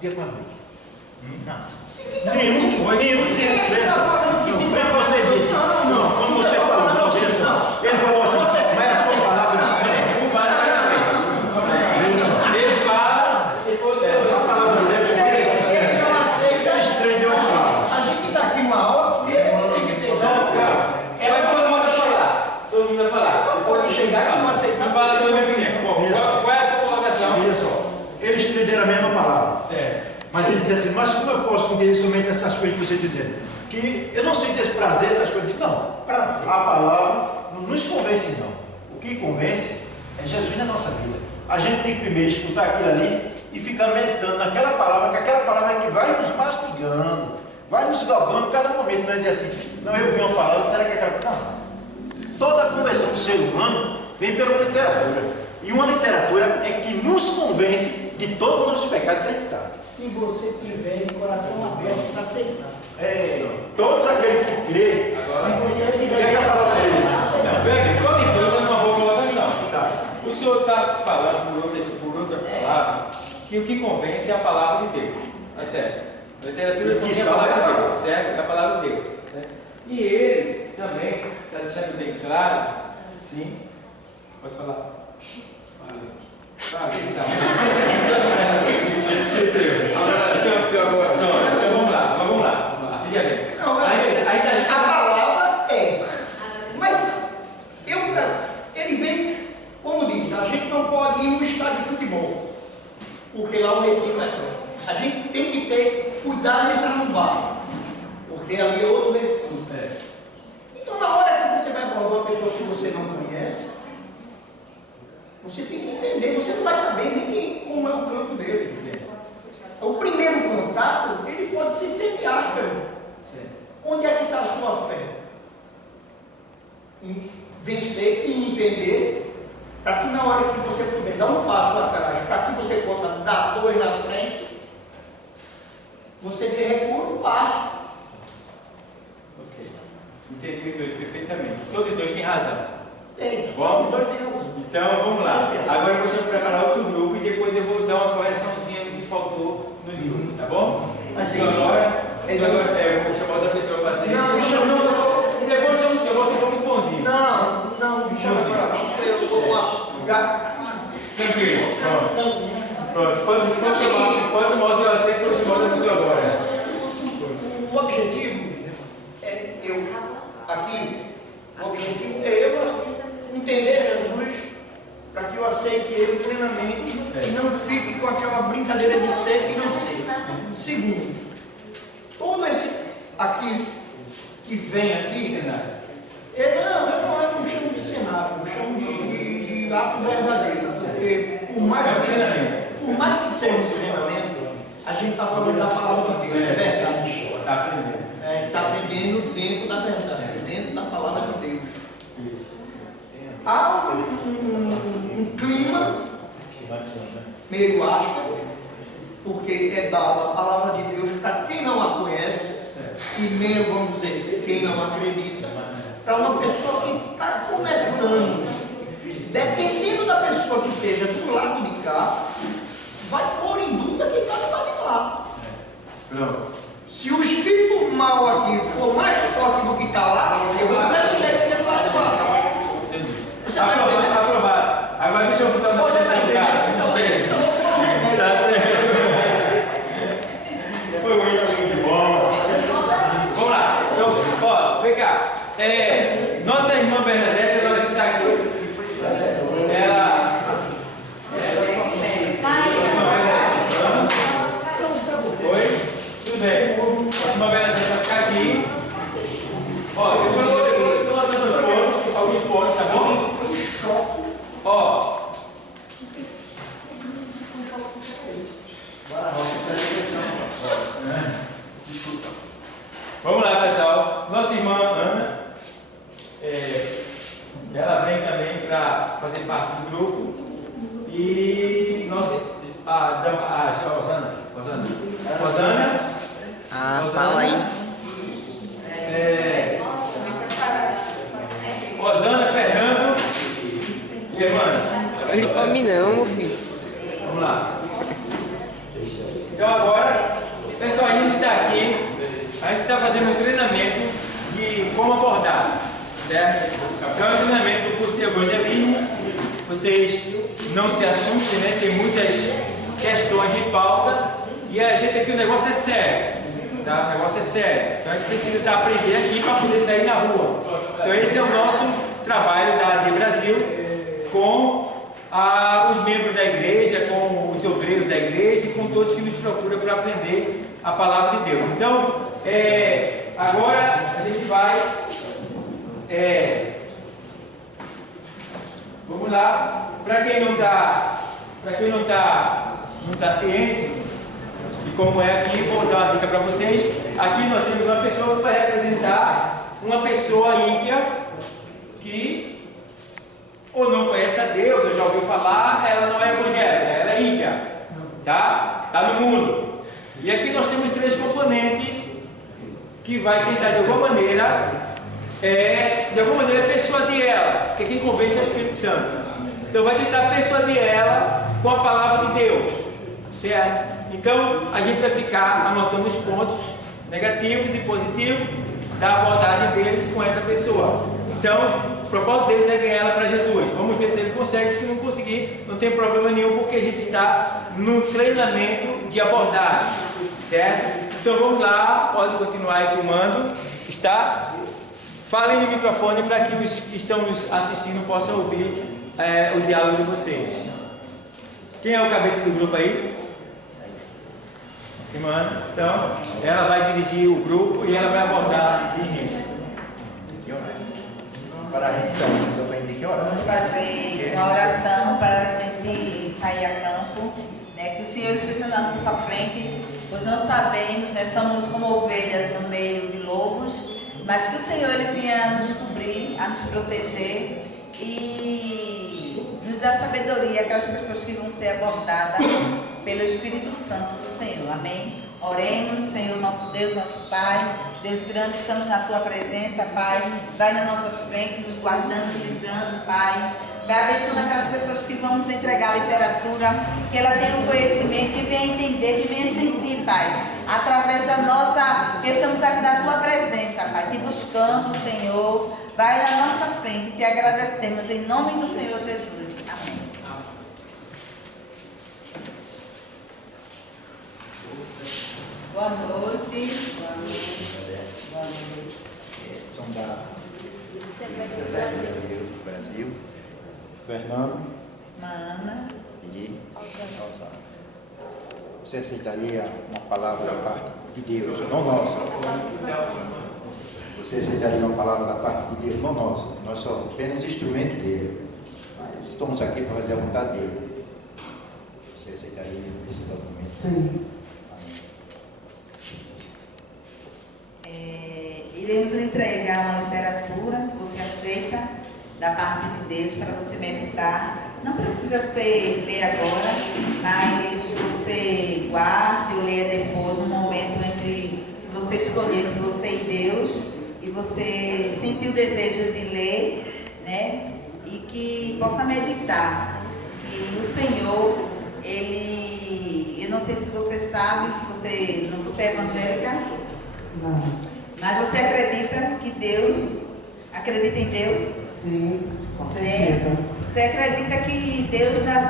dia com a noite. Não. Nenhum você disse. Não, como você falou, não, ele falou assim, mas a sua palavra ele fala, depois a palavra dele estranho fala. A gente está aqui uma aula e ele tem que ter. Mas todo mundo vai falar. Todo mundo vai falar. Pode chegar e não aceitar. Fala do meu tempo. Bom, qual é a sua colocação? Olha só, eles entenderam a mesma palavra. Certo. Mas ele diz assim, mas como eu posso entender somente essas coisas que você está dizendo? Que eu não sinto esse prazer, essas coisas. Não, Prazer. a palavra não nos convence não. O que convence é Jesus na nossa vida. A gente tem que primeiro escutar aquilo ali e ficar meditando naquela palavra, que aquela palavra é que vai nos mastigando, vai nos galgando cada momento. Não é dizer assim, não, eu vi uma palavra, será que é aquela? Não. Toda a conversão do ser humano vem pela literatura. E uma literatura é que nos convence de todo o nosso pecado acreditado. Se você tiver o coração aberto para aceitar. Todo aquele que crê, Se você tiver o que é que a palavra dele? Não, pega, toda empresa não vou colocação. Tá. O senhor está falando por outra palavra que o que convence é a palavra de Deus. É certo. A literatura convence a palavra de Deus, certo? É a palavra de Deus. Né? E ele também está deixando bem claro, sim. Pode falar. Esqueceu. Então vamos lá. Veja bem. Não, Aí tá a palavra é. Mas ele vem, como diz, a gente não pode ir no estádio de futebol, porque lá o recinto é só. A gente tem que ter cuidado de entrar no bar, porque ali é outro recinto. Então na hora que você vai abordar uma pessoa que você não conhece, você tem que entender, você não vai saber nem como é o campo dele. O primeiro contato, ele pode ser sempre áspero. Onde é que está a sua fé? Em vencer e entender, para que na hora que você puder dar um passo atrás, para que você possa dar dois na frente, você dê recua um passo. Ok. Entendi os dois perfeitamente. Todos os dois têm razão. Tem, Bom? os dois têm razão. Então vamos lá. Agora eu vou preparar outro grupo e depois eu vou dar uma correçãozinha do que faltou nos grupos, tá bom? Mas Então, agora eu vou chamar outra pessoa para ser. Não, me chama não. Depois eu chamo o senhor, você foi muito bonzinho. Não, me chama agora não, porque eu vou lugar. Tranquilo. Não. Pronto. Pode mostrar eu aceito que eu chamo outra pessoa agora. O objetivo é o objetivo é eu entender Jesus para que eu aceite ele plenamente e não fique com aquela brincadeira de ser e não ser. Segundo, todo esse aqui que vem aqui, eu não chamo de cenário, eu chamo de ato verdadeiro, porque por mais que seja um treinamento, a gente está falando da palavra de Deus, é verdade. Está aprendendo. Está aprendendo dentro da verdade, dentro da palavra de Deus. Há um clima meio áspero, porque é dada a palavra de Deus para quem não a conhece, e nem, vamos dizer, quem não acredita, para uma pessoa que está começando. Dependendo da pessoa que esteja do lado de cá, vai pôr em dúvida quem está do lado de lá. Pronto. Se o espírito mal aqui for mais forte do que está lá, eu vou até chegar aquele lado de lá. Você vai entender? Aprovado. Agora deixa eu botar Você vai entender? Foi muito bom. Vamos lá. Então, ó, vem cá. Nossa irmã Bernadette, ela está aqui. Ela. Oi? Tudo bem. Nossa irmã Bernadette vai ficar aqui. Ó, depois eu vou anotando alguns pontos, tá bom? Ó. Desculpa. Vamos lá, pessoal. Nossa irmã Ana, ela vem também para fazer parte do grupo. E nossa, Rosana. Fala aí. Rosana, Fernando e Evandro. Ele come não, meu filho. Vamos lá. Então agora, o pessoal ainda está aqui, a gente está fazendo um treinamento de como abordar, certo? Então é um treinamento do curso de evangelismo. Vocês não se assustem, né? Tem muitas questões de pauta e a gente aqui, o negócio é sério, tá? O negócio é sério. Então a gente precisa aprender aqui para poder sair na rua. Então esse é o nosso trabalho da AD Brasil com os membros da igreja, com os obreiros da igreja e com todos que nos procuram para aprender a palavra de Deus. Então, agora a gente vai, vamos lá, para quem não está ciente de como é aqui, vou dar uma dica para vocês. Aqui nós temos uma pessoa que vai representar uma pessoa ímpia que ou não conhece a Deus, ou já ouviu falar, ela não é evangélica, ela é ímpia, tá? Está no mundo. E aqui nós temos 3 componentes que vai tentar de alguma maneira persuadir ela, porque quem convence é o Espírito Santo. Então vai tentar persuadir ela com a palavra de Deus, certo? Então a gente vai ficar anotando os pontos negativos e positivos da abordagem deles com essa pessoa. Então, o propósito deles é ganhar ela para Jesus. Vamos ver se ele consegue. Se não conseguir, não tem problema nenhum, porque a gente está no treinamento de abordagem, certo? Então vamos lá, pode continuar aí filmando, está? Falem no microfone para que os que estão nos assistindo possam ouvir o diálogo de vocês. Quem é o cabeça do grupo aí? Simone. Então, ela vai dirigir o grupo e ela vai abordar isso. Para a reunião, vamos fazer uma oração para a gente sair a campo, né? Que o Senhor esteja na nossa frente, pois nós sabemos, né? Somos como ovelhas no meio de lobos, mas que o Senhor ele venha nos cobrir, a nos proteger e nos dar sabedoria aquelas pessoas que vão ser abordadas pelo Espírito Santo do Senhor. Amém? Oremos, Senhor, nosso Deus, nosso Pai, Deus grande, estamos na Tua presença, Pai. Vai nas nossas frentes, nos guardando, nos livrando, Pai. Vai abençoando aquelas pessoas que vão nos entregar a literatura, que ela tenha o conhecimento, que venha entender, que venha sentir, Pai. Através da nossa, que estamos aqui na Tua presença, Pai, te buscando, Senhor. Vai na nossa frente, te agradecemos em nome do Senhor Jesus. Amém. Boa noite. Boa noite. Boa noite. São da Brasil, Fernando, Mana e Alzheimer. Você aceitaria uma palavra da parte de Deus, não nossa? Você aceitaria uma palavra da parte de Deus, não nossa? Nós somos apenas instrumento dele, mas estamos aqui para fazer a vontade dele. Você aceitaria esse documento? Sim. Iremos entregar uma literatura, se você aceita, da parte de Deus para você meditar. Não precisa ser ler agora, mas você guarde ou leia depois, um momento entre você escolher você e Deus, e você sentir o desejo de ler, né? E que possa meditar. Que o Senhor, eu não sei se você sabe, se você é evangélica. Não. Mas você acredita em Deus? Sim, com certeza. Você acredita que Deus, na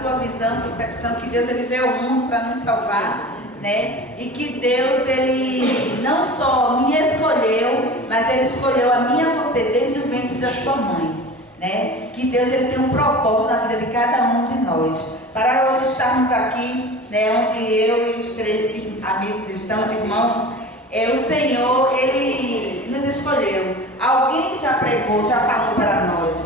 sua visão, concepção, que Deus ele veio ao mundo para nos salvar, né? E que Deus ele não só me escolheu, mas ele escolheu a mim e a você desde o ventre da sua mãe, né? Que Deus ele tem um propósito na vida de cada um de nós. Para hoje estarmos aqui, né? Onde eu e os 13 amigos estão, os irmãos. O Senhor, Ele nos escolheu. Alguém já pregou, já falou para nós.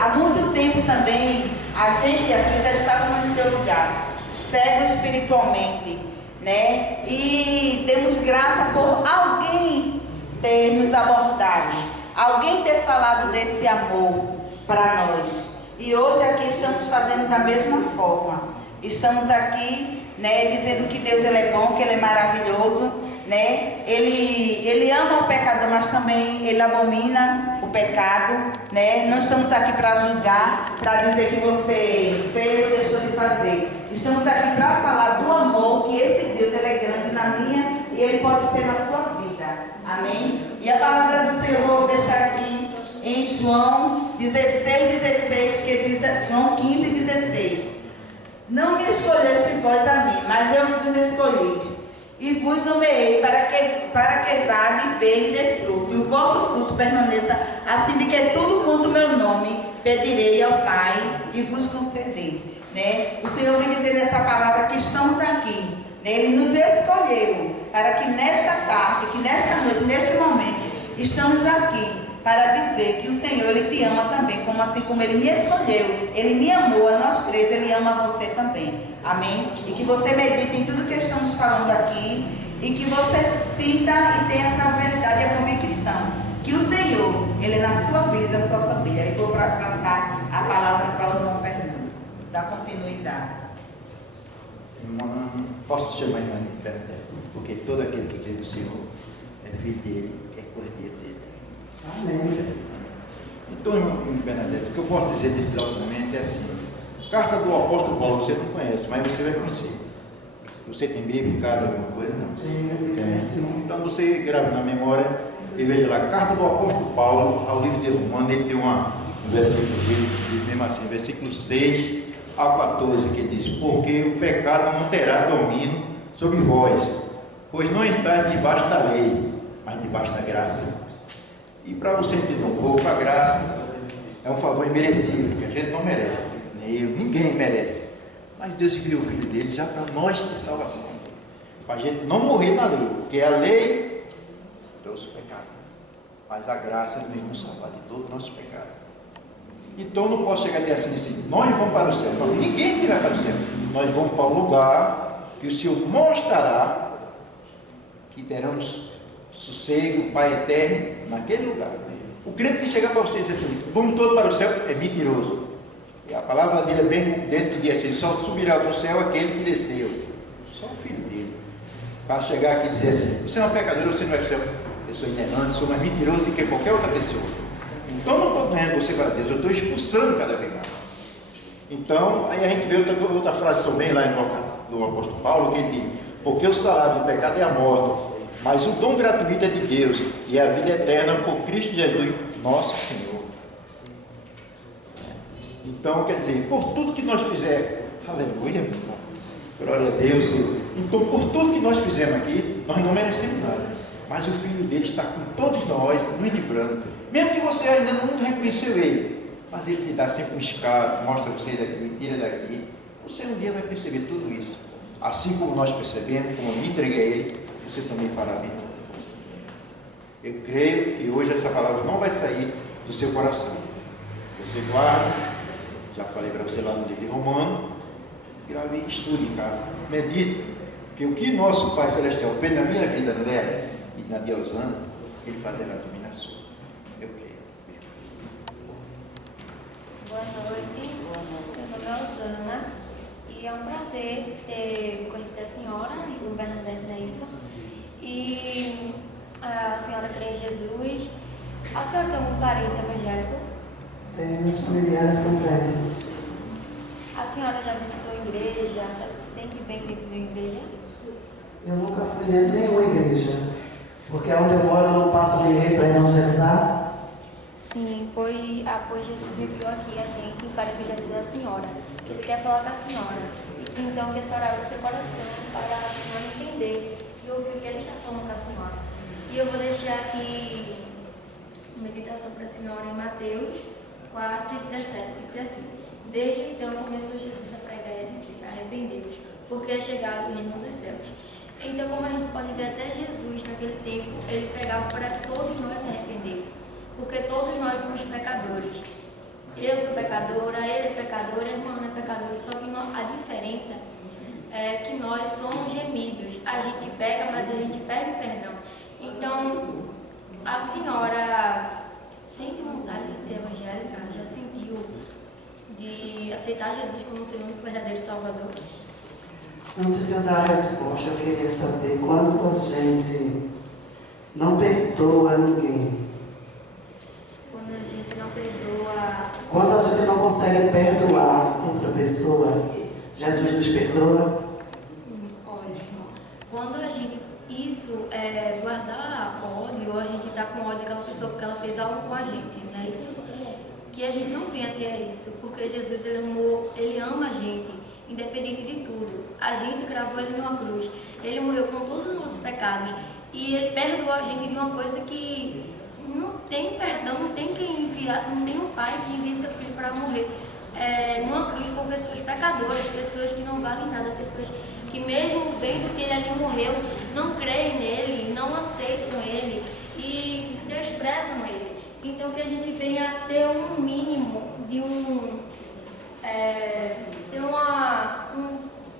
Há muito tempo também, a gente aqui já estava no seu lugar, cego espiritualmente, né? E demos graça por alguém ter nos abordado, alguém ter falado desse amor para nós. E hoje aqui estamos fazendo da mesma forma. Estamos aqui, né, dizendo que Deus ele é bom, que Ele é maravilhoso, né? Ele ama o pecador, mas também Ele abomina o pecado, né? Não estamos aqui para julgar, para dizer que você fez ou deixou de fazer. Estamos aqui Ele pode ser na sua vida. Amém? E a palavra do Senhor eu vou deixar aqui em João 16, que diz, João 15:16. Não me escolheste vós a mim, mas eu vos escolhi e vos nomeei para que vá e dê e dê fruto, e o vosso fruto permaneça, a fim de que todo mundo meu nome pedirei ao Pai e vos conceder. Né? O Senhor vem dizer nessa palavra que estamos aqui. Né? Ele nos escolheu para que nesta tarde, que nesta noite, neste momento, estamos aqui para dizer que o Senhor, Ele te ama também, como assim como Ele me escolheu, Ele me amou, a nós três, Ele ama você também. Amém? E que você medite em tudo que estamos falando aqui e que você sinta e tenha essa verdade e a convicção que o Senhor, Ele é na sua vida e na sua família. E vou passar a palavra para o irmão Fernando, dar continuidade. Irmã, posso chamar irmã Bernadette, porque todo aquele que crê no Senhor é filho dele, é cordeiro dele. Amém. Então, irmã Bernadette, o que eu posso dizer nesse exato momento é assim: carta do apóstolo Paulo você não conhece, mas você vai conhecer. Você tem Bíblia em casa, alguma coisa? Não. Tenho, sim. Então você grava na memória e veja lá, carta do apóstolo Paulo ao livro de Romanos. Ele tem um versículo diz mesmo assim, versículo 6 a 14, que diz: porque o pecado não terá domínio sobre vós, pois não estáis debaixo da lei, mas debaixo da graça. E para você entender um pouco, a graça é um favor imerecido, que a gente não merece, nem eu, ninguém merece. Mas Deus enviou o Filho dele já para nós ter salvação, para a gente não morrer na lei, porque a lei trouxe o pecado, mas a graça veio nos salvar de todo o nosso pecado. Então não posso chegar até assim, nós vamos para o céu. Não, ninguém vai para o céu. Nós vamos para um lugar que o Senhor mostrará que teremos sossego, Pai eterno, naquele lugar. O crente que chegar para você e dizer assim, vamos todos para o céu, é mentiroso. E a palavra dele é bem dentro de assim, só subirá do céu aquele que desceu. Só o Filho dele. Para chegar aqui e dizer assim, você é um pecador, você não vai para o céu. Eu sou ignorante, sou mais mentiroso do que qualquer outra pessoa. Então não estou ganhando você para Deus, eu estou expulsando cada pecado. Então, aí a gente vê outra frase também lá do apóstolo Paulo, que ele diz: porque o salário do pecado é a morte, mas o dom gratuito é de Deus, e a vida eterna por Cristo Jesus, nosso Senhor. Então, quer dizer, por tudo que nós fizermos, aleluia, meu irmão, glória a Deus, Senhor. Então, por tudo que nós fizemos aqui, nós não merecemos nada, mas o Filho dele está com todos nós, nos livrando. Mesmo que você ainda não reconheceu ele, mas ele te dá sempre um escape, mostra você daqui, tira daqui. Você um dia vai perceber tudo isso. Assim como nós percebemos, como eu me entreguei a ele, você também fará bem. Eu creio que hoje essa palavra não vai sair do seu coração. Você guarda, já falei para você lá no livro de Romanos, grave e estude em casa. Medite, que o que nosso Pai Celestial fez na minha vida, André, e na de Osana, ele fazerá também na sua. Eu creio. Boa noite, meu nome é Osana e é um prazer ter conhecido a senhora, irmã Bernadette, não é isso? E a senhora crê em Jesus. A senhora tem algum parente evangélico? Tenho, meus familiares também. A senhora já visitou a igreja? A senhora se sente bem dentro da igreja? Eu nunca fui em nenhuma igreja, porque onde eu moro não passa ninguém para evangelizar. Sim, pois Jesus enviou aqui a gente para evangelizar a senhora, que ele quer falar com a senhora. Então, que a senhora abra seu coração para a senhora entender e ouvir o que ele está falando com a senhora. E eu vou deixar aqui uma meditação para a senhora em Mateus 4:17, que diz assim: desde então começou Jesus a pregar e a dizer: arrependei-vos, porque é chegado o reino dos céus. Então, como a gente pode ver, até Jesus naquele tempo, ele pregava para todos nós se arrepender, porque todos nós somos pecadores. Eu sou pecadora, ele é pecador, a irmã é pecadora, só que a diferença é que nós somos gemidos. A gente peca, mas a gente pede perdão. Então, a senhora sente vontade de ser evangélica? Já sentiu de aceitar Jesus como seu único verdadeiro Salvador? Antes de eu dar a resposta, eu queria saber quando a gente não perdoa ninguém. Quando a gente não perdoa... Quando a gente não consegue perdoar outra pessoa, Jesus nos perdoa? Olha, irmão, quando a gente... Isso isso guardar ódio, ou a gente tá com ódio daquela pessoa porque ela fez algo com a gente, não é isso? Que a gente não venha ter isso, porque Jesus ele ama a gente, independente de tudo. A gente cravou ele numa cruz, ele morreu com todos os nossos pecados e ele perdoou a gente de uma coisa que não tem perdão, não tem quem enviar, não tem um pai que envie seu filho para morrer numa cruz por pessoas pecadoras, pessoas que não valem nada, pessoas que mesmo vendo que ele ali morreu, não creem nele, não aceitam ele e desprezam ele. Então que a gente venha ter um mínimo de um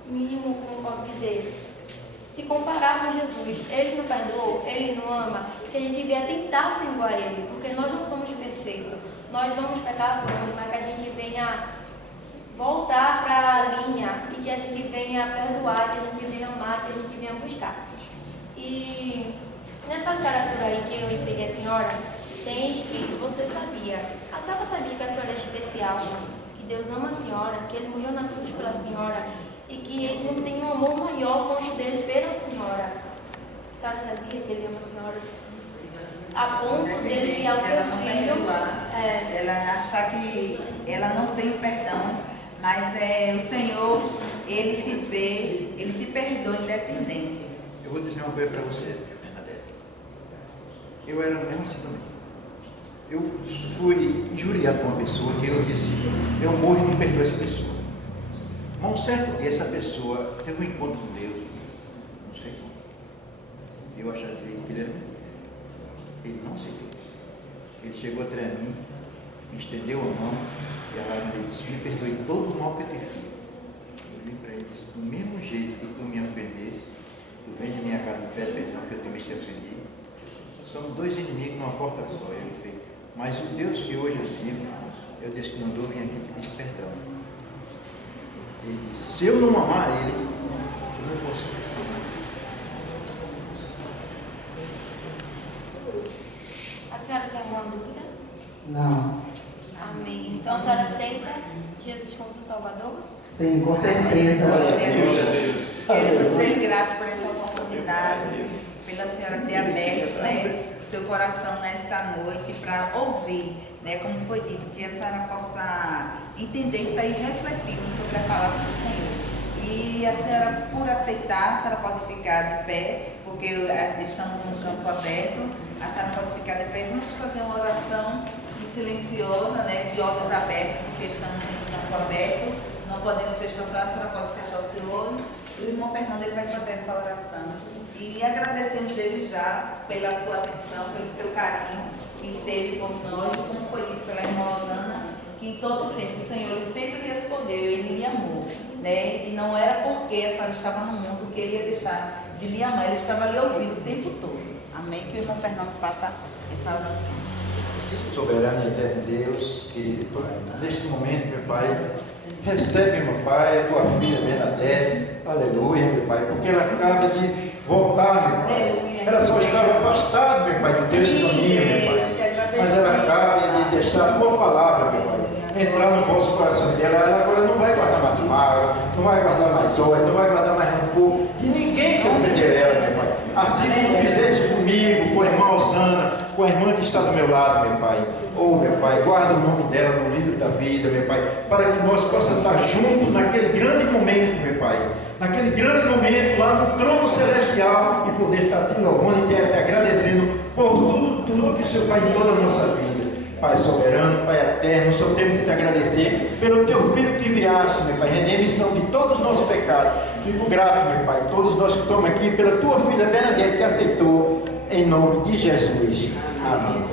mínimo, como posso dizer, se comparar com Jesus. Ele não perdoou, ele não ama, que a gente venha tentar ser igual a ele, porque nós não somos perfeitos, nós vamos pecar, mas que a gente venha voltar para a linha e que a gente venha perdoar, que a gente venha amar, que a gente venha buscar. E nessa literatura aí que eu entreguei a senhora, tem escrito, você sabia? A senhora sabia que a senhora é especial, que Deus ama a senhora, que ele morreu na cruz pela senhora e que ele não tem um amor maior quanto o dele pela senhora. A senhora sabia que ele ama a senhora? A ponto dele criar o seu filho. Ela achar que ela não tem perdão, mas o Senhor, ele te vê, ele te perdoa independente. Eu vou dizer uma coisa para você, Bernadette. Eu era mesmo assim também. Eu fui injuriado por uma pessoa que eu disse, eu morro e não perdoo essa pessoa. Mas um certo dia essa pessoa teve um encontro com Deus, não sei como. Eu achava que ele era mentira. Ele não aceitou. Ele chegou até mim, me estendeu a mão e a lágrima dele disse, me perdoe todo o mal que eu te fiz. Eu olhei para ele e disse, do mesmo jeito que tu me ofendesse, tu vem de minha casa e pede perdão que eu também te ofendi. Somos dois inimigos numa porta só. Ele fez, mas o Deus que hoje eu sirvo, é o Deus que mandou vir aqui te pedir perdão. Ele disse, se eu não amar ele, eu não posso perdoar. A senhora tem alguma dúvida? Não. Amém. Então a senhora aceita Jesus como seu Salvador? Sim, com certeza. Queremos ser gratos por essa oportunidade, pela senhora ter aberto, né, o seu coração nessa noite para ouvir, né, como foi dito, que a senhora possa entender isso aí, refletindo sobre a palavra do Senhor. E a senhora, por aceitar, a senhora pode ficar de pé, porque estamos num campo aberto, a senhora pode ficar de pé. Vamos fazer uma oração silenciosa, né, de olhos abertos, porque estamos em campo aberto, não podemos fechar os olhos, a senhora pode fechar o seu olho. O irmão Fernando ele vai fazer essa oração. E agradecemos dele já pela sua atenção, pelo seu carinho que teve por nós, e como foi dito pela irmã Rosana, que em todo o tempo o Senhor sempre lhe escolheu, ele lhe amou, né? E não era porque a senhora estava no mundo que ele ia deixar de lhe amar, ele estava lhe ouvindo o tempo todo. Amém? Que o irmão Fernando faça essa oração. Soberano e eterno Deus, querido Pai, neste momento, meu Pai, recebe, meu Pai, a tua filha Bernadette, aleluia, meu Pai, porque ela acaba de voltar, meu Pai. Ela só estava afastada, meu Pai, do Deus caminho, meu Pai. Mas ela acaba de deixar a tua palavra, meu Pai, entrar no vosso coração dela. Ela agora não vai guardar mais mágoa, não vai guardar mais ódio, não vai guardar mais rancor de ninguém que ofender ela, meu Pai. Assim como fizeste comigo, com a irmã Rosana, com a irmã que está do meu lado, meu Pai. Oh, meu Pai, guarda o nome dela no livro da vida, meu Pai, para que nós possamos estar juntos naquele grande momento, meu Pai. Naquele grande momento lá no trono celestial e poder estar te louvando e te agradecendo por tudo que o Senhor faz em toda a nossa vida. Pai soberano, Pai eterno, só temos que te agradecer pelo teu Filho que enviaste, meu Pai, remissão de todos os nossos pecados. Fico grato, meu Pai, todos nós que estamos aqui, pela tua filha Bernadette que aceitou, em nome de Jesus. Amém.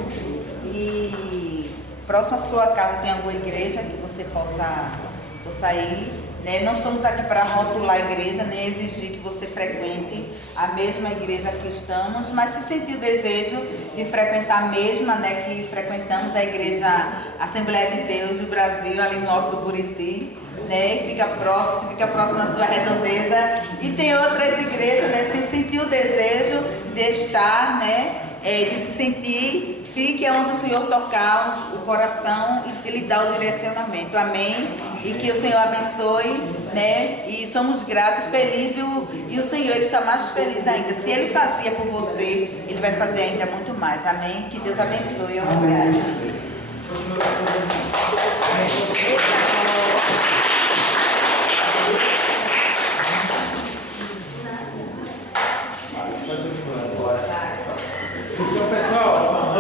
E próximo à sua casa tem alguma igreja que você possa ir, né? Não estamos aqui para rotular a igreja, nem exigir que você frequente a mesma igreja que estamos, mas se sentir o desejo de frequentar a mesma, né, que frequentamos, a igreja Assembleia de Deus do Brasil, ali no Alto do Buriti, né, fica próximo na sua redondeza, e tem outras igrejas, né, se sentir o desejo de estar, né, de se sentir, fique onde o Senhor tocar o coração e lhe dar o direcionamento. Amém? E que o Senhor abençoe né? E somos gratos, felizes, e o Senhor Ele está mais feliz ainda. Se Ele fazia por você, Ele vai fazer ainda muito mais. Amém? Que Deus abençoe. Obrigada. Então, pessoal,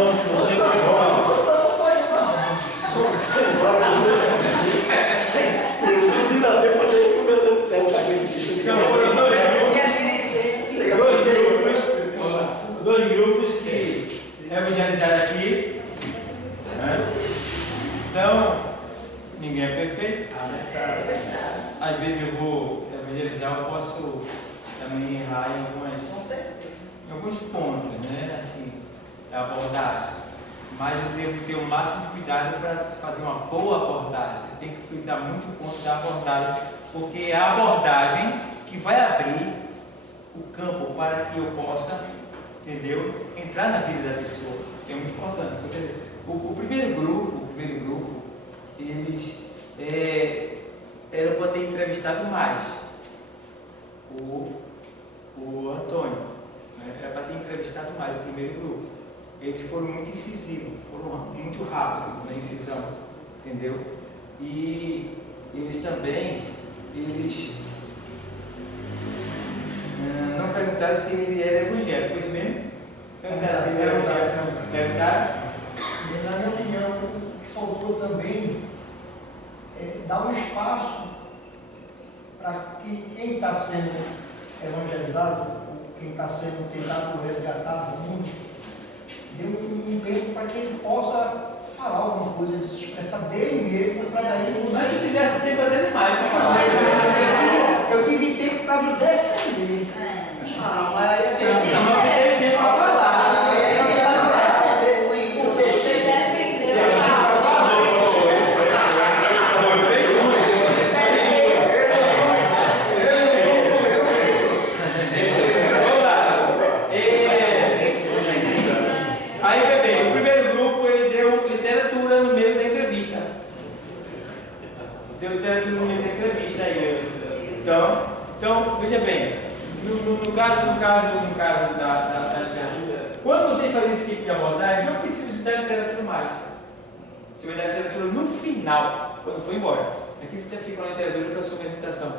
dois grupos que evangelizaram aqui, né? Então, ninguém é perfeito. Às vezes eu vou evangelizar, eu posso também errar em alguns pontos, né? Assim, a abordagem. Mas eu devo ter o máximo de cuidado para fazer uma boa abordagem. Eu tenho que frisar muito o ponto da abordagem, porque é a abordagem que vai abrir o campo para que eu possa, entendeu? Entrar na vida da pessoa. É muito importante. O primeiro grupo, eles eram para ter entrevistado mais o Antônio, né? Era para ter entrevistado mais o primeiro grupo. Eles foram muito incisivos, foram muito rápidos na incisão, entendeu? E eles também, não perguntaram se ele era evangélico, foi isso mesmo? Perguntaram se ele era evangélico. Perguntaram? Na minha opinião, faltou também dar um espaço para que quem está sendo evangelizado, quem está sendo tentado resgatar do mundo, dê um tempo para que ele possa falar alguma coisa, se expressar dele mesmo, para daí... Mas se tivesse tempo até demais para falar. Eu tive tempo para me defender. Mas teve tempo para falar. Então, veja bem, no caso da literatura, quando vocês fazem esse tipo de abordagem, não precisa estudar literatura mais. Você vai dar literatura no final, quando for embora. Aqui fica uma literatura para a sua meditação,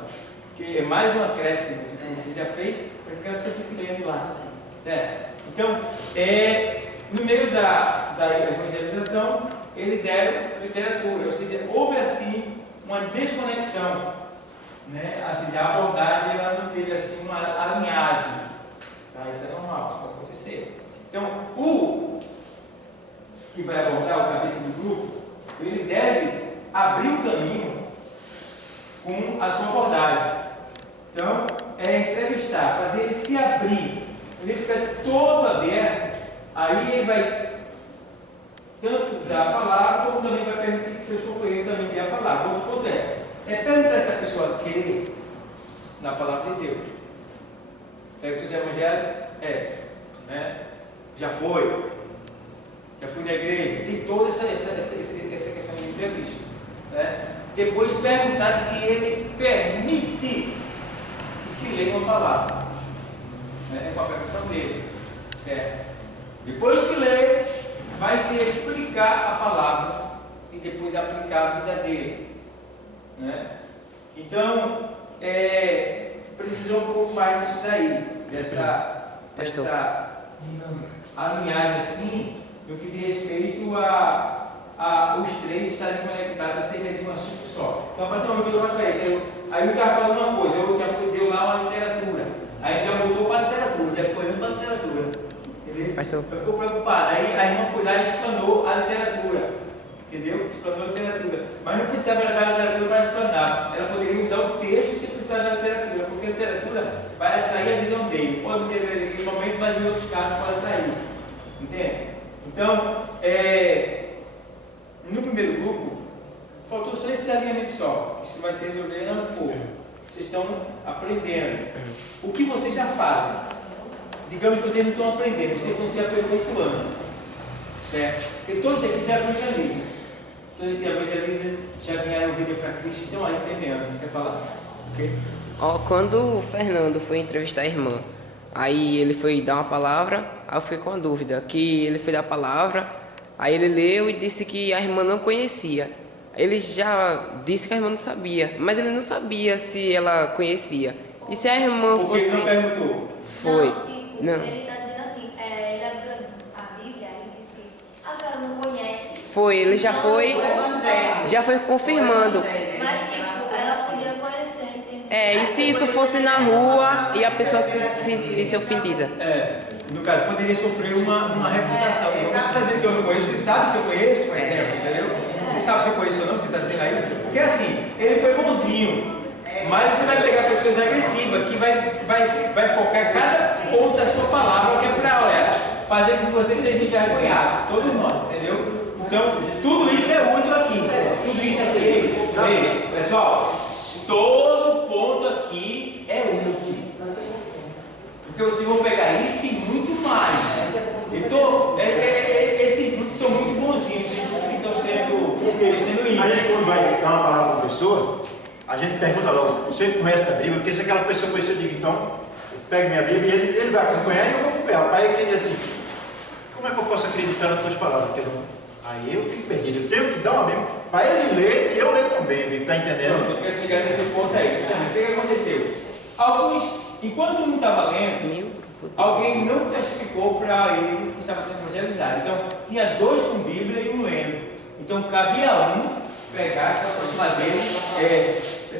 que é mais um acréscimo do que você já fez, para que você fique lendo lá. Certo? Então, no meio da evangelização, eles deram literatura, ou seja, houve assim uma desconexão. Né? Assim, a abordagem ela não teve assim uma alinhagem, tá? Isso é normal, isso pode acontecer. Então, o que vai abordar o cabeça do grupo, ele deve abrir o caminho com a sua abordagem. Então, entrevistar, fazer ele se abrir, ele ficar todo aberto, aí ele vai tanto dar a palavra, como também vai permitir que seus companheiros também dêem a palavra. Outro ponto perguntar se a pessoa quer na palavra de Deus. Que os evangelhos né? Já fui na igreja, tem toda essa questão de entrevista. Né? Depois perguntar se ele permite que se leia uma palavra. Né? Com a permissão dele. Certo? Depois que lê, vai se explicar a palavra e depois aplicar a vida dele. Né? Então, precisou um pouco mais disso daí, dessa alinhagem assim, no que diz respeito a os três estarem conectados, seja de um assunto só. Então, para ter uma visão mais para isso, aí eu estava falando uma coisa, eu já deu lá uma literatura, aí já voltou para a literatura, já ficou olhando para a literatura, entendeu? Eu ficou preocupado, aí a irmã foi lá e explanou a literatura. Entendeu? Explanou a literatura. Mas não precisava da literatura para explanar. Ela poderia usar o texto sem precisar da literatura, porque a literatura vai atrair a visão dele. Pode ter naquele momento, mas em outros casos pode atrair. Entende? Então, no primeiro grupo, faltou só esse alinhamento só. Isso vai se resolver aos poucos. Vocês estão aprendendo. O que vocês já fazem? Digamos que vocês não estão aprendendo, vocês estão se aperfeiçoando. Certo? Porque todos aqui já evangelizam. Todos aqui evangelizam, já ganharam vida para Cristo, estão aí semeando. Quer falar? Ok? Ó, quando o Fernando foi entrevistar a irmã, aí ele foi dar uma palavra, aí eu fiquei com a dúvida, que ele foi dar a palavra, aí ele leu e disse que a irmã não conhecia. Ele já disse que a irmã não sabia, mas ele não sabia se ela conhecia. E se a irmã Porque ele fosse... não perguntou. Foi. Não, Não. ele está dizendo assim, ele abriu a Bíblia e disse, a senhora não conhece. Foi, ele já foi confirmando. Mas tipo, ela podia conhecer, entendeu? É, e se isso fosse na rua e a pessoa se sentisse ofendida? No caso, poderia sofrer uma refutação. Você está dizendo que eu não conheço, você sabe se eu conheço, por exemplo, entendeu? Você sabe se eu conheço ou não, você está dizendo aí? Porque assim, ele foi bonzinho, mas você vai pegar pessoas agressivas que vai focar cada ponto da sua palavra, que é para fazer com que você seja envergonhado, todos nós, entendeu? Então, tudo isso é útil aqui. Tudo isso aqui, veja, pessoal, todo ponto aqui é útil. Porque vocês vão pegar isso e muito mais. Então, esse grupo estão muito bonzinhos, vocês estão sendo A gente, quando vai dar uma palavra para a pessoa, a gente pergunta logo, você conhece a Bíblia? Porque se aquela pessoa conhecer, eu digo, então, eu pego minha Bíblia e ele vai acompanhar e eu vou acompanhar. Aí ele diz assim, como é que eu posso acreditar nas suas palavras? Aí eu fico perdido, eu tenho que dar uma Bíblia para ele ler e eu ler também, está entendendo? Eu quero chegar nesse ponto aí. Justamente, o que aconteceu? Enquanto um estava lendo, alguém não testificou para ele que estava sendo evangelizado. Então, tinha dois com Bíblia e um lendo. Então, cabia um pegar, se aproximar dele.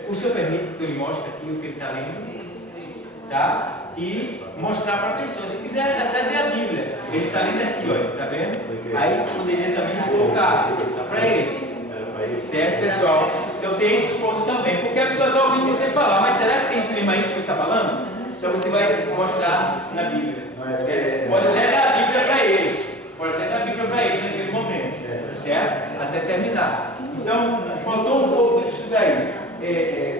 O senhor permite que eu lhe mostre aqui o que ele está lendo? Tá? E mostrar para a pessoa. Se quiser, até ler a Bíblia. Ele está lendo aqui, olha, está vendo? Aí poderia também colocar para ele. Certo, pessoal? Então tem esses pontos também. Porque a pessoa está ouvindo você falar, mas será que tem isso mesmo aí que você está falando? Então você vai mostrar na Bíblia. Pode ler a Bíblia para ele. Pode ler a Bíblia para ele naquele momento. Certo? Até terminar. Então, faltou um pouco disso daí.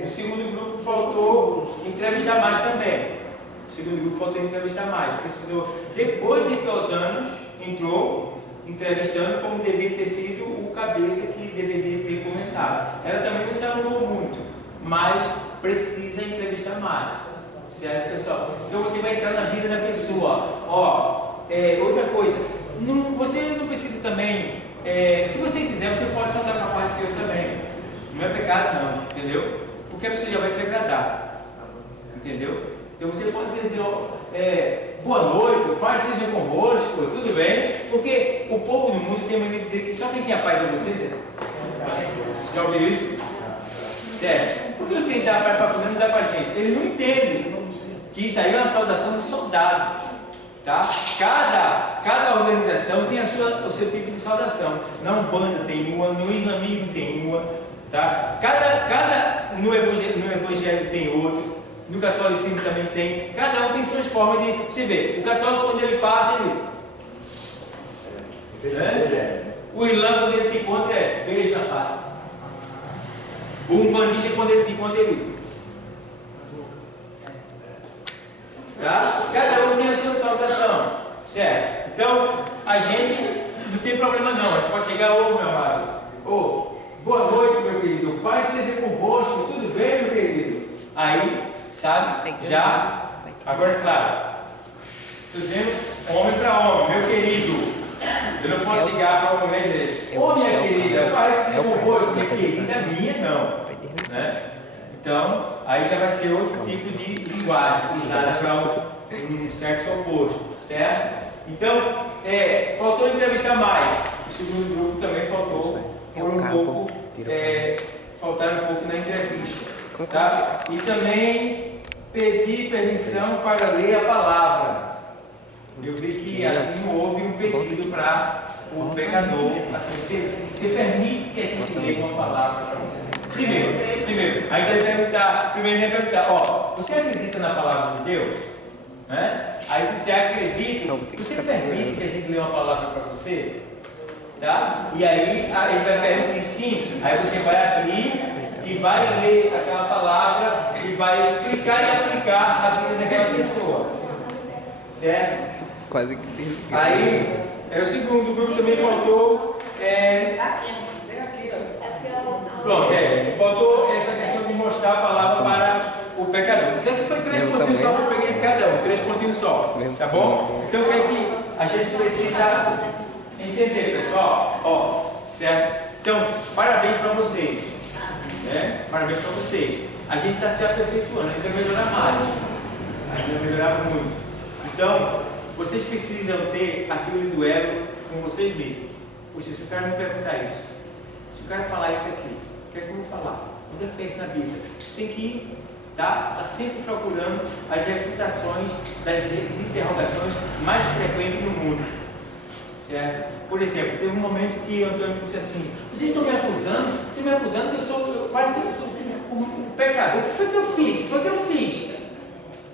No segundo grupo faltou entrevistar mais também. O segundo grupo faltou entrevistar mais. Precisou, depois de os anos, entrou entrevistando como deveria ter sido o cabeça que deveria ter começado. Ela também não se arrumou muito, mas precisa entrevistar mais. Certo, pessoal? Então você vai entrar na vida da pessoa. Outra coisa, você não precisa também, se você quiser, você pode saltar para a parte seu também. Não é pecado não, entendeu? Porque a pessoa já vai se agradar. Entendeu? Então você pode dizer, boa noite, paz seja convosco, tudo bem? Porque o povo no mundo tem mania de dizer que só quem tem a paz é você. Já ouviu isso? Certo? Porque o que ele dá para a não dá para a gente. Ele não entende que isso aí é uma saudação de soldado. Tá? Cada organização tem o seu tipo de saudação. Na Umbanda tem uma, no Islamismo tem uma. Tá? No Evangelho tem outro. No catolicismo também tem, cada um tem suas formas de. Você vê, o católico quando ele faz, o islã quando ele se encontra beijo na face. O umbandista quando ele se encontra tá? Cada um tem a sua saudação, certo? Então a gente não tem problema não, a gente pode chegar, meu amado, boa noite meu querido, paz seja convosco, tudo bem meu querido? Aí sabe? Já. Agora, claro, estou dizendo homem para homem, meu querido. Eu não posso chegar para uma mulher e dizer, minha querida, parece que eu vou, minha querida, minha não. Né? Então, aí já vai ser outro tipo de linguagem usada para um sexo oposto, certo? Então, faltou entrevistar mais. O segundo grupo também faltaram um pouco na entrevista. Tá? E também pedir permissão para ler a palavra. Eu vi que assim houve um pedido para o pecador. Assim, você permite que a gente leia uma palavra para você? Primeiro, aí ele vai perguntar, você acredita na palavra de Deus? Né? Aí você acredita, você permite que a gente leia uma palavra para você? Tá? E aí ele vai perguntar que sim, aí você vai abrir e vai ler aquela palavra e vai explicar e aplicar a vida daquela pessoa. Certo? Quase que tem. Aí, o segundo grupo também faltou. Pronto, faltou essa questão de mostrar a palavra para Isso aqui foi 3 pontinhos só que eu peguei de cada um, 3 pontinhos só, tá bom? Então o que é que a gente precisa entender, pessoal? Ó, certo? Então, parabéns para vocês, né? Parabéns para vocês. A gente está se aperfeiçoando, a gente vai melhorar mais, a gente vai melhorar muito. Então, vocês precisam ter aquele duelo com vocês mesmos. Poxa, se o cara me perguntar isso, se o cara falar isso aqui, o que é que eu vou falar? Onde é que tem isso na Bíblia? Você tem que tá sempre procurando as refutações das interrogações mais frequentes no mundo. Certo? Por exemplo, teve um momento que o Antônio disse assim: vocês estão me acusando? Estão me acusando que parece que eu estou sendo um pecador. O que foi que eu fiz? O que foi que eu fiz?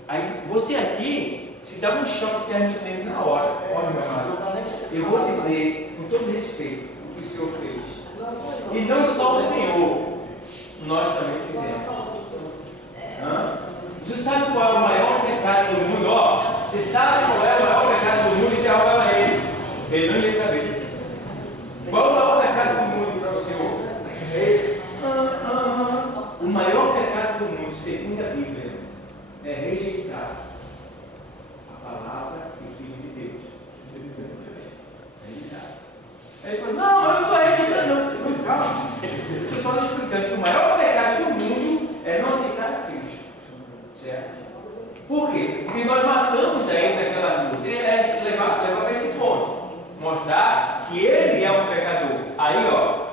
Aí você aqui se dá um choque também na hora. Olha, meu amado, eu vou dizer com todo respeito o que o Senhor fez. E não só o Senhor, nós também fizemos. Você sabe qual é o maior pecado do mundo? Ó, você sabe qual é o maior pecado do mundo? Interrogava ele. Ele não ia saber. Qual é o maior pecado do mundo para o Senhor? Ele, o maior pecado do mundo, segundo a Bíblia, é rejeitar a palavra e o Filho de Deus. Aí ele falou: não, eu não estou rejeitando, não. Eu falei: calma. Eu estou só explicando que o maior pecado do mundo é não aceitar Cristo. Certo? Por quê? Porque nós matamos aí naquela cruz. Ele é levar para esse ponto. Mostrar que ele é um pecador. Aí, ó,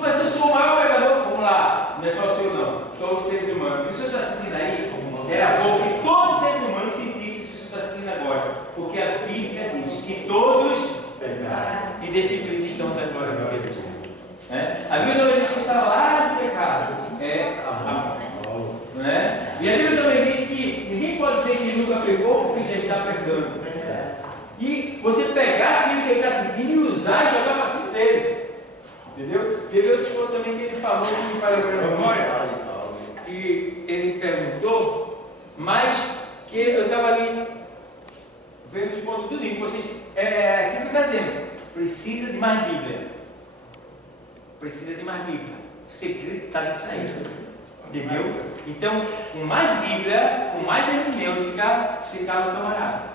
mas eu sou o maior pecador. Vamos lá, não é só o seu, não. Todos os seres humanos. O que o senhor está sentindo aí? Era bom que todos os seres humanos sentissem isso que o senhor está sentindo agora. Porque a Bíblia diz que todos pecaram e destituídos estão da glória de Deus. A Bíblia não diz que o salário do pecado é a né? E a Bíblia também diz que ninguém pode dizer que nunca pecou porque já está pecando. E você pegar aquilo que ele está sentindo e usar e jogar para cima dele. Entendeu? Teve outro ponto também que ele falou, que me falou para a memória, que ele perguntou, mas que eu estava ali vendo os pontos tudo, que vocês, aquilo que eu estou dizendo, precisa de mais Bíblia. Precisa de mais Bíblia. O segredo está nisso aí. Entendeu? Então, com mais Bíblia, com mais hermenêutica, se cala o camarada.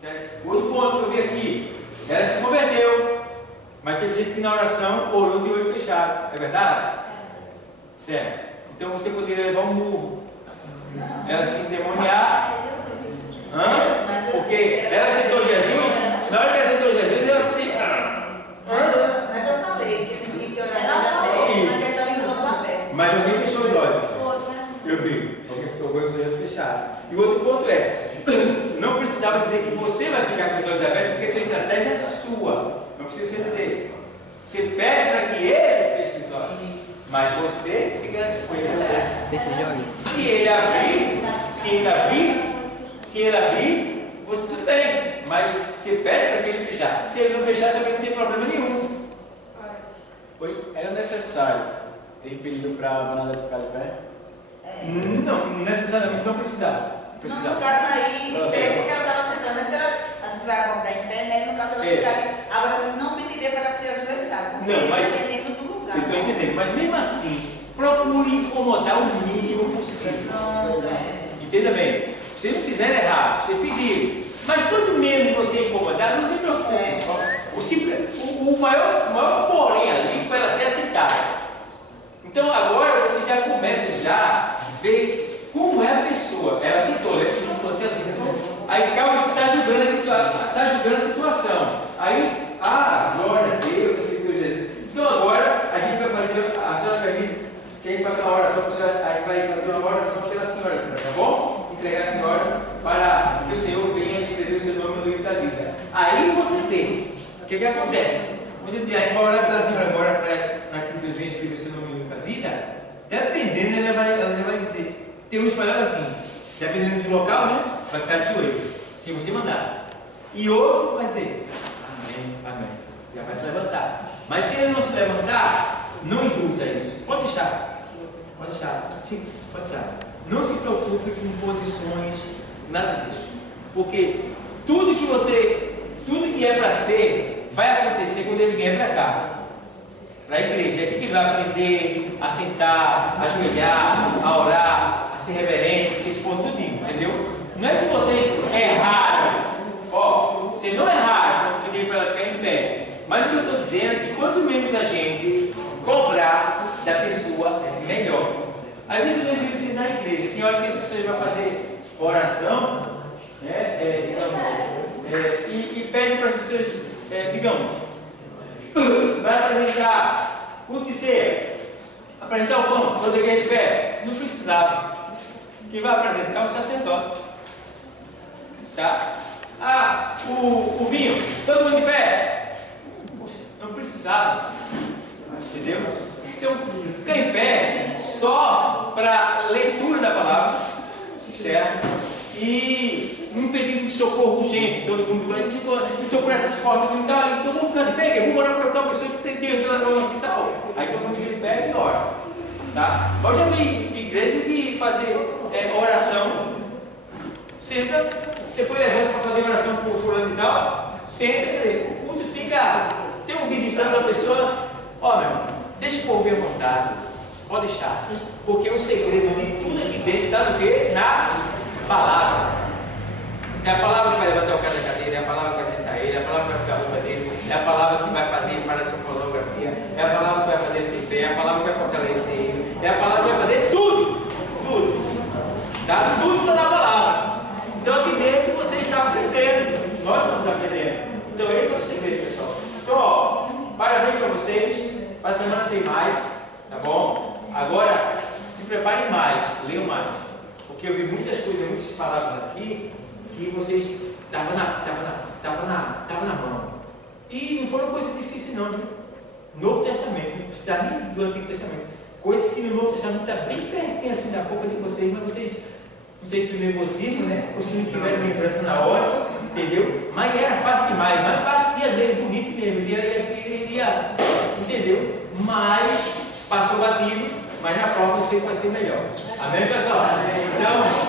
Certo? Outro ponto que eu vi aqui, ela se converteu, mas teve gente que na oração orou de olho fechado. É verdade? Certo? Então você poderia levar um murro. Ela se endemoniar. Porque ela aceitou Jesus, na hora que aceitou Jesus, ela podia. Mas eu falei que ele tinha que orar na dele, mas ele estava em campo aberto. Mas alguém fechou os olhos. Eu vi. Alguém ficou com os olhos fechados. E o outro ponto é, não precisava dizer que você vai ficar com os olhos abertos, porque essa estratégia é sua. Não precisa você dizer. Você pede para que ele feche os olhos. Mas você fica com ele aberto. Se ele abrir, você tudo bem. Mas você pede para que ele fechar. Se ele não fechar, também não tem problema nenhum. Era necessário ter pedido para a banana ficar de pé? Não, necessariamente não precisava. No caso aí, de pé, porque ela estava sentando, mas se ela vai acordar em pé, né? No caso ela ficaria. Agora você não pediria para ela se ajoelhar, porque não, mas, dependendo do lugar. Eu estou entendendo, mas mesmo assim, procure incomodar o mínimo possível. Entenda bem, se não fizer errado, você pedir. Mas quanto menos você incomodar, não se preocupe. O maior porém ali foi ela ter aceitado. Então agora você já começa a ver como é a pessoa. Ela aceitou, né? Você aceitou. Aí calma que está julgando a situação. Aí, glória a Deus, aceitou Jesus. Então agora a gente vai fazer, a senhora permite que a gente faça uma oração para a senhora, a gente vai fazer uma oração pela senhora, tá bom? Entregar a senhora para que o Senhor venha escrever o seu nome no livro da vida. Aí você vê o que acontece. A gente vai orar pela senhora agora para que Deus venha escrever o seu nome no livro da vida. Dependendo, ela já vai dizer. Tem uns palavras assim, dependendo do local, né? Vai ficar de joelho, se você mandar. E outro vai dizer, amém, amém. Já vai se levantar. Mas se ele não se levantar, não indulsa isso. Pode deixar. Pode deixar. Pode deixar. Não se preocupe com posições, nada disso. Porque tudo que é para ser, vai acontecer quando ele vier para cá. Para a igreja. É que ele vai aprender a sentar, a ajoelhar, a orar, a ser reverente, esse ponto tudinho, entendeu? Não é que vocês erraram, vocês não erraram, eu pedi para ela ficar em pé, mas o que eu estou dizendo é que quanto menos a gente cobrar da pessoa, é melhor. Às vezes eu vejo vocês na igreja, tem hora que as pessoas vão fazer oração, né, e pede para as pessoas, digamos, vai apresentar o que ser, apresentar o pão, toda a igreja de pé, não precisava. Quem vai apresentar é o sacerdote. Tá? O vinho, todo mundo de pé. Não precisava. Entendeu? Então, ficar em pé só para leitura da palavra, certo? E um pedido de socorro urgente. Todo mundo vai, tipo, estou por essas portas do hospital, então vamos ficar de pé, eu vou orar para tal pessoa que tem que entrar no hospital. Aí todo mundo fica de pé e ora. Tá? Eu já vi igreja de fazer oração, senta, depois levanta para fazer oração por fulano e tal, senta, o culto fica, tem um visitante da pessoa, meu irmão, deixa o povo bem à vontade, pode deixar, porque o segredo de tudo aqui dentro está no quê? Na palavra. É a palavra que vai levantar o cara da cadeira, é a palavra que vai sentar ele, é a palavra que vai ficar a roupa dele, é a palavra que vai fazer ele parar de sua pornografia, é a palavra que vai fazer ele ter fé, é a palavra que vai fortalecer ele, é a palavra que vai fazer tudo, tá? Tudo está na palavra. Então aqui dentro você está aprendendo, nós estamos aprendendo. Então esse é o segredo, pessoal. Então, parabéns para vocês, para a semana tem mais, tá bom? Agora, se preparem mais, leiam mais, porque eu vi muitas coisas, muitas palavras aqui, que vocês estavam na mão. E não foram coisas difíceis não, viu? Novo Testamento, não precisa nem do Antigo Testamento. Coisas que no Novo Testamento está bem pertinho assim da boca de vocês, mas vocês, não sei se o nervosismo, né? Ou se não tiveram lembrança na hora, entendeu? Mas era fácil demais, mas batia dele bonito mesmo, ele ia, entendeu? Mas passou batido, mas na prova eu sei que vai ser melhor. Amém, pessoal? Então,